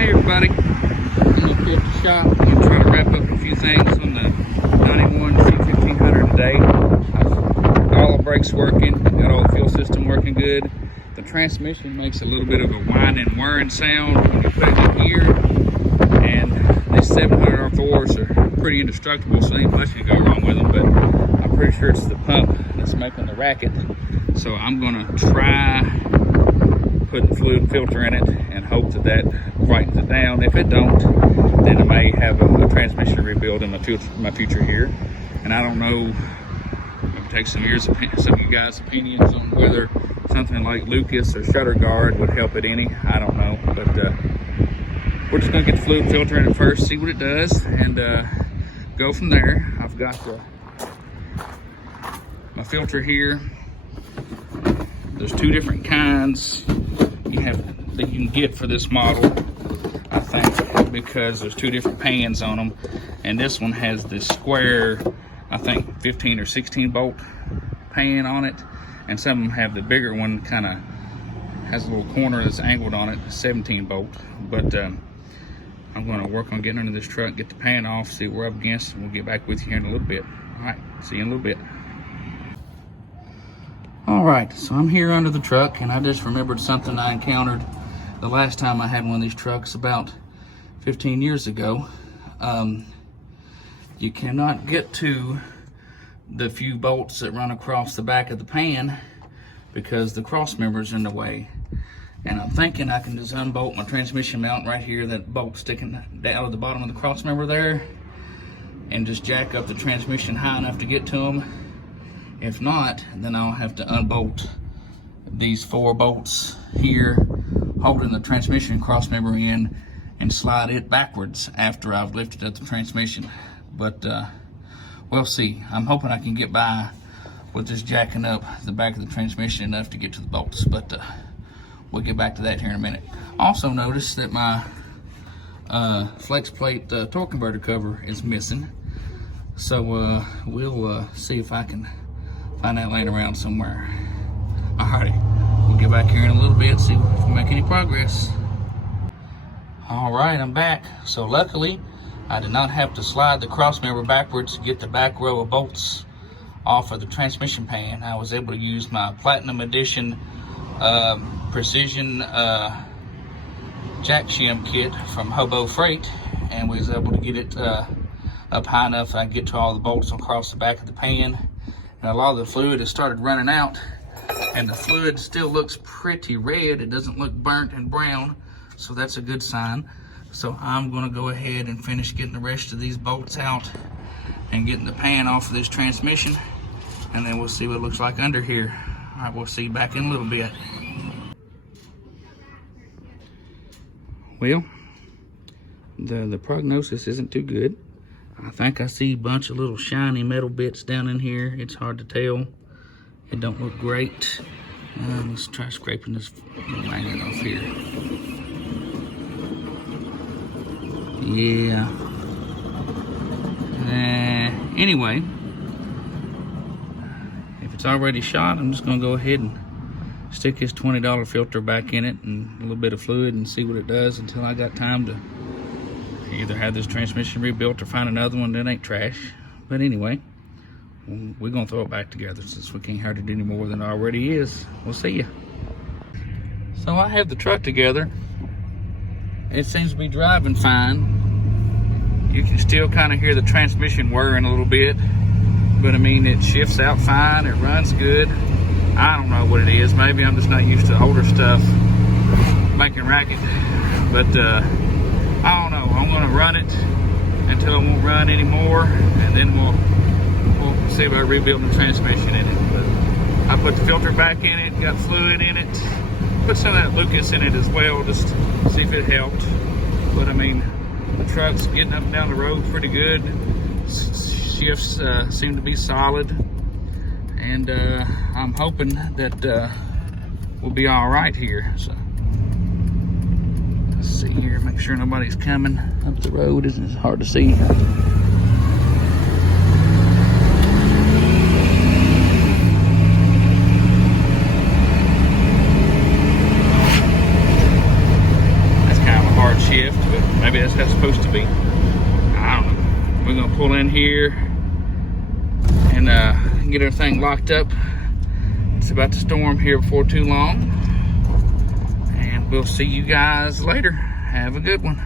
Hey everybody, I'm up here at the shop and try to wrap up a few things on the 91 C1500 today. All the brakes working, got all the fuel system working good. The transmission makes a little bit of a whining, whirring sound when you put it in gear. And these 700 R4s are pretty indestructible, so ain't much can go wrong with them, but I'm pretty sure it's the pump that's making the racket. So I'm gonna try putting the fluid filter in it and hope that that brightens it down. If it don't, then I may have a transmission rebuild in my future here. And I don't know, it would take some of you guys' opinions on whether something like Lucas or Shutter Guard would help it any. I don't know, but we're just gonna get the fluid filter in it first, see what it does, and go from there. I've got my filter here. There's two different kinds that you can get for this model, I think, because there's two different pans on them, and this one has this square, I think 15 or 16 bolt pan on it, and some of them have the bigger one, kind of has a little corner that's angled on it, 17 bolt. But I'm going to work on getting under this truck, get the pan off, see what we're up against, and we'll get back with you here in a little bit. All right, see you in a little bit. All right, so I'm here under the truck, and I just remembered something I encountered the last time I had one of these trucks about 15 years ago. You cannot get to the few bolts that run across the back of the pan because the cross member's in the way. And I'm thinking I can just unbolt my transmission mount right here, that bolt sticking out of the bottom of the cross member there, and just jack up the transmission high enough to get to them. If not, then I'll have to unbolt these 4 bolts here, holding the transmission cross member in, and slide it backwards after I've lifted up the transmission. But we'll see. I'm hoping I can get by with just jacking up the back of the transmission enough to get to the bolts, but we'll get back to that here in a minute. Also notice that my flex plate torque converter cover is missing, so we'll see if I can find that laying around somewhere. Alrighty, we'll get back here in a little bit, see if we make any progress. Alright, I'm back. So luckily, I did not have to slide the cross member backwards to get the back row of bolts off of the transmission pan. I was able to use my Platinum Edition Precision jack shim kit from Hobo Freight, and we was able to get it up high enough I could get to all the bolts across the back of the pan. And a lot of the fluid has started running out, and the fluid still looks pretty red. It doesn't look burnt and brown, so that's a good sign. So I'm gonna go ahead and finish getting the rest of these bolts out and getting the pan off of this transmission, and then we'll see what it looks like under here. All right, we'll see you back in a little bit. Well, the prognosis isn't too good. I think I see a bunch of little shiny metal bits down in here. It's hard to tell. It don't look great. Let's try scraping this magnet off here. Yeah. Anyway, if it's already shot, I'm just gonna go ahead and stick this $20 filter back in it and a little bit of fluid and see what it does until I got time to either have this transmission rebuilt or find another one that ain't trash. But anyway, we're gonna throw it back together since we can't hurt it any more than it already is. We'll see ya. So I have the truck together. It seems to be driving fine. You can still kind of hear the transmission whirring a little bit, but I mean, it shifts out fine, it runs good. I don't know what it is. Maybe I'm just not used to older stuff making racket, but I don't know. I'm gonna run it until it won't run anymore, and then we'll see about rebuilding the transmission in it. But I put the filter back in it, got fluid in it, put some of that Lucas in it as well, just to see if it helped. But I mean, the truck's getting up and down the road pretty good. Shifts seem to be solid, and I'm hoping that we'll be all right here. So let's see here, make sure nobody's coming up the road. It's hard to see. That's kind of a hard shift, but maybe that's how it's supposed to be. I don't know. We're gonna pull in here and get everything locked up. It's about to storm here before too long, and we'll see you guys later. Have a good one.